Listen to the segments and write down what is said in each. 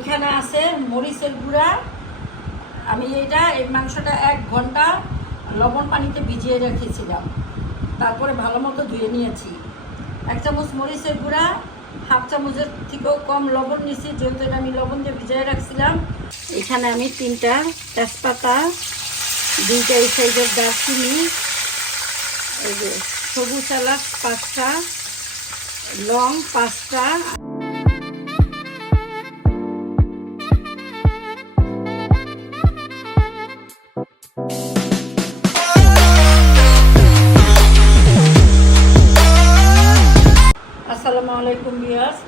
এইখানে আছে মরিচের গুঁড়া। আমি এই মাংসটা 1 ঘন্টা লবণ পানিতে ভিজিয়ে রেখেছিলাম, তারপরে ভালো মতো ধুয়ে নিয়েছি। 1 চামচ মরিচের গুঁড়া, হাফ চামচের থেকেও কম লবণ নিয়েছি, যেহেতু এটা আমি লবণ দিয়ে ভিজিয়ে রাখছিলাম। এখানে আমি 3টা তেজপাতা, 2টা এই সাইজের দারচিনি, এই যে সবুজ এলাচ 5টা, লং 5টা। আসসালামু আলাইকুম ভিউয়ার্স,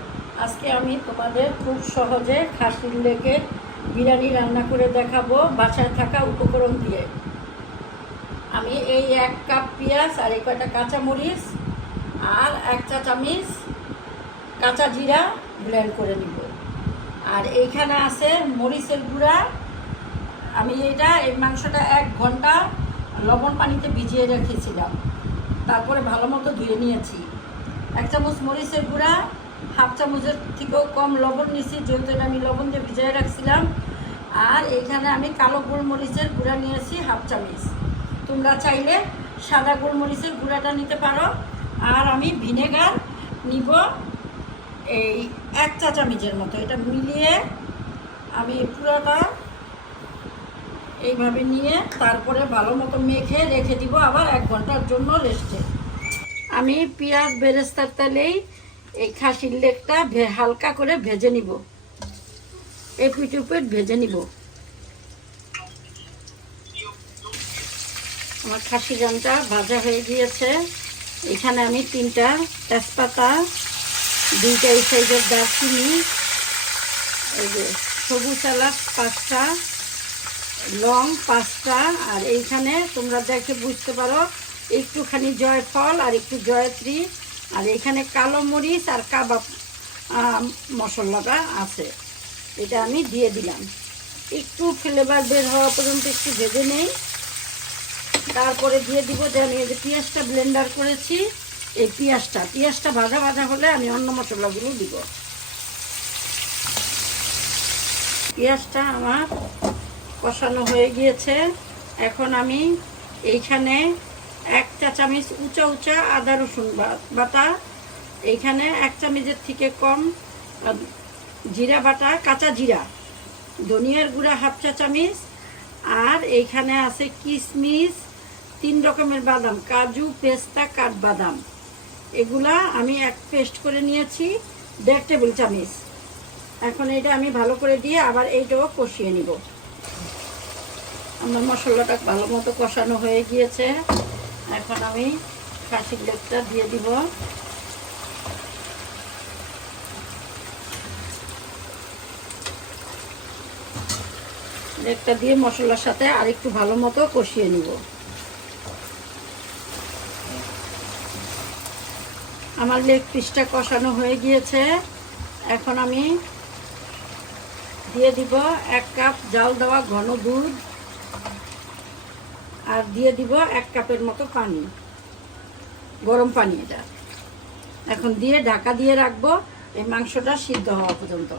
আজকে আমি তোমাদের খুব সহজে খাসির লেগের বিরিয়ানি রান্না করে দেখাবো বাসায় থাকা উপকরণ দিয়ে। আমি এই 1 কাপ পেঁয়াজ আর এই কয়টা কাঁচামরিচ আর 1 চা চামচ কাঁচা জিরা ব্লেন্ড করে নিব। আর এইখানে আছে মরিচের গুঁড়া। আমি এই মাংসটা 1 ঘন্টা লবণ পানিতে ভিজিয়ে রেখেছিলাম, তারপরে ভালো মতো ধুয়ে নিয়েছি। 1 চামচ মরিচের গুঁড়া, হাফ চামচের থেকেও কম লবণ নিয়েছি, যেহেতু এটা আমি লবণ দিয়ে ভিজিয়ে রাখছিলাম। আর এইখানে আমি কালো গোলমরিচের গুঁড়া নিয়েছি হাফ চামচ। তোমরা চাইলে সাদা গোলমরিচের গুঁড়াটা নিতে পারো। আর আমি ভিনেগার নিব এই 1 চা চামচের মতো। এটা মিলিয়ে আমি পুরোটা এইভাবে নিয়ে তারপরে ভালো মতো মেখে রেখে দিব আবার 1 ঘন্টার জন্য রেস্টে। আমি পেঁয়াজ বেরেস্তার তেলেই এই খাসির লেগটা হালকা করে ভেজে নিব, এপিট উপিট ভেজে নিব। আমার খাসি গানটা ভাজা হয়ে গিয়েছে। এখানে আমি 3টা তেজপাতা, 2টা এই সাইজের দারচিনি, এই যে সবুজ এলাচ 5টা, লং 5টা, আর এইখানে তোমরা দেখে বুঝতে পারো একটুখানি জয়ফল আর একটু জয়ত্রী, আর এখানে কালো মরিচ আর কাবাব মশলাটা আছে, এটা আমি দিয়ে দিলাম। একটু ফ্লেভার বের হওয়া পর্যন্ত একটু ভেজে নেই, তারপরে দিয়ে দিব যে আমি এই যে পেঁয়াজটা ব্লেন্ডার করেছি, এই পেঁয়াজটা ভাজা ভাজা হলে আমি অন্য মশলাগুলো দিব। পেঁয়াজটা আমার কষানো হয়ে গিয়েছে। এখন আমি এইখানে 1 চা চামচ উঁচা আদা রসুন বাটা, এইখানে 1 চামচের থেকে কম জিরা বাটা, কাঁচা জিরা, ধনিয়ার গুঁড়া হাফ চা চামচ, আর এইখানে আছে কিশমিশ, 3 রকমের বাদাম, কাজু, পেস্তা, কাঠবাদাম, এগুলা আমি পেস্ট করে নিয়েছি 1.5 টেবিল চামচ। এখন এটা আমি ভালো করে দিয়ে আবার এইটাও কষিয়ে নিব। আমার মশলাটা ভালো মতো কষানো হয়ে গিয়েছে। এখন আমি খাসির লেগটা দিয়ে দিব। লেগটা দিয়ে মশলার সাথে আরেকটু ভালো মতো কষিয়ে নিব। আমার লেগ পিসটা কষানো হয়ে গিয়েছে। এখন আমি দিয়ে দিব 1 কাপ জাল দেওয়া ঘন দুধ, আর দিয়ে দিব 1 কাপের মতো পানি, গরম পানি। এটা এখন দিয়ে ঢাকা দিয়ে রাখবো এই মাংসটা সিদ্ধ হওয়া পর্যন্ত।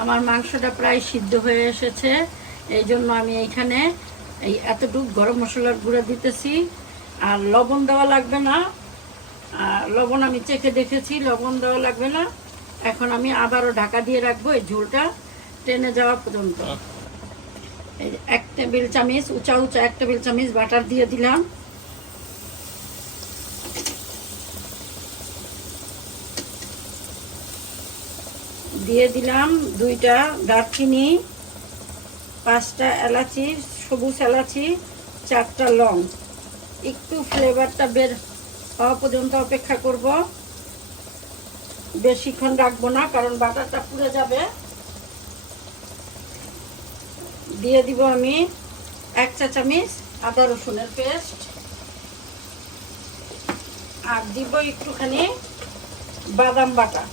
আমার মাংসটা প্রায় সিদ্ধ হয়ে এসেছে, এই জন্য আমি এইখানে এই এতটুকু গরম মশলার গুঁড়া দিতেছি। আর লবণ দেওয়া লাগবে না, লবণ আমি চেখে দেখেছি, লবণ দেওয়া লাগবে না। এখন আমি আবারও ঢাকা দিয়ে রাখবো এই ঝোলটা টেনে যাওয়া পর্যন্ত। এই 1 টেবিল চামচ উঁচা 1 টেবিল চামচ বাটার দিয়ে দিলাম। দিয়ে দিলাম 2টা দারচিনি, 5টা এলাচি, সবুজ এলাচি, 4টা লং। একটু ফ্লেভারটা বের হওয়া পর্যন্ত অপেক্ষা করব, বেশিক্ষণ রাখবো না কারণ বাটারটা পুড়ে যাবে। দিয়ে দিব আমি 1 চা চামচ আদা রসুনের পেস্ট, আর দিব একটুখানি বাদাম বাটা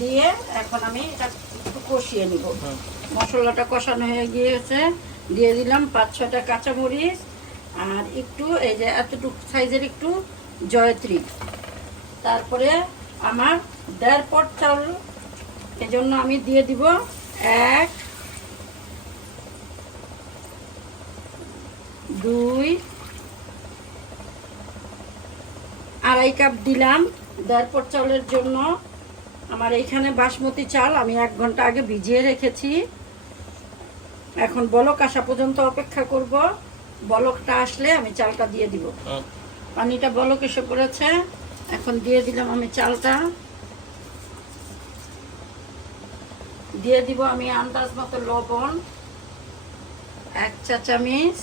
দিয়ে এখন আমি এটা একটু কষিয়ে নিব। মশলাটা কষানো হয়ে গিয়েছে, দিয়ে দিলাম 5-6টা কাঁচামরিচ আর একটু এই যে এতটুকু সাইজের একটু জয়ত্রী, তারপরে আমার 1.5 পট চাল, এজন্য আমি দিয়ে দিব 1, 2, 2.5 কাপ দিলাম 1.5 পট চাউলের জন্য। আমার এইখানে বাসমতি চাল আমি 1 ঘন্টা আগে ভিজিয়ে রেখেছি। এখন বলক আসা পর্যন্ত অপেক্ষা করব। বলকটা আসলে আমি চালটা দিয়ে দিব। পানিটা বলক এসে পড়েছে, এখন দিয়ে দিলাম আমি চালটা। দিয়ে দিব আমি আন্দাজ মতো লবণ 1 চা চামচ,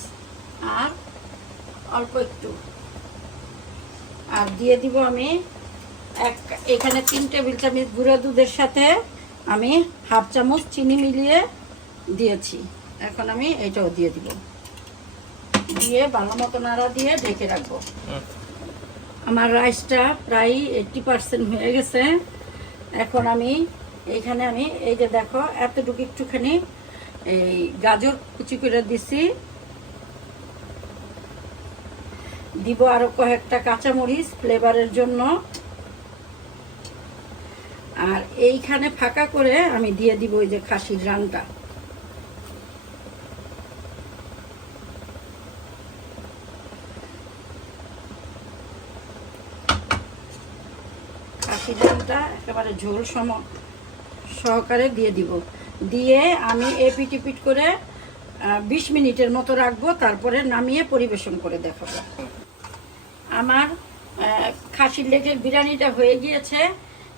আর অল্প একটু, আর দিয়ে দিব আমি এখানে 3 টেবিল চামচ গুঁড়া দুধের সাথে আমি 1/2 চামচ চিনি মিলিয়ে দিয়েছি। এখন আমি এটাও দিয়ে দিব, দিয়ে ভালো মতো নাড়া দিয়ে ঢেকে রাখবো। আমার রাইসটা প্রায় 80% হয়ে গেছে। এখন আমি এইখানে আমি এই যে দেখো এতটুকু একটুখানি এই গাজর কুচি করে দিছি, দিব আরো কয়েকটা কাঁচামরিচ ফ্লেভারের জন্য। আর এইখানে ফাঁকা করে আমি দিয়ে দিব ওই যে খাসির রানটা। খাসির রানটা একেবারে ঝোল সহকারে দিয়ে দিব। দিয়ে আমি এপিট করে 20 মিনিটের মতো রাখবো, তারপরে নামিয়ে পরিবেশন করে দেখাবো। আমার খাসির লেগের বিরিয়ানিটা হয়ে গিয়েছে।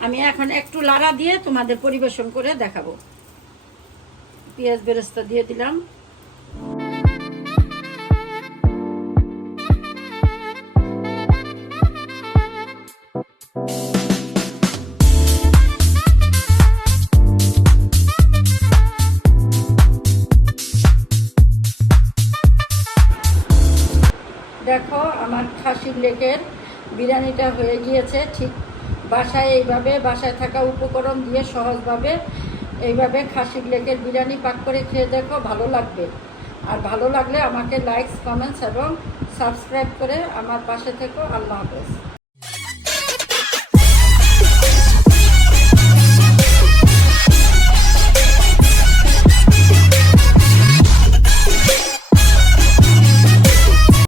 আমি এখন একটু লাড়া দিয়ে তোমাদের পরিবেশন করে দেখাবো। পেঁয়াজ বেরেস্তা দিয়ে দিলাম। দেখো আমার খাসির লেগের বিরিয়ানিটা হয়ে গিয়েছে। ঠিক বাসায় এইভাবে বাসায় থাকা উপকরণ দিয়ে সহজভাবে এইভাবে খাসির লেগের বিরিয়ানি পাক করে খেয়ে দেখো, ভালো লাগবে। আর ভালো লাগলে আমাকে লাইক, কমেন্টস এবং সাবস্ক্রাইব করে আমার পাশে থেকো। আল্লাহ হাফেজ।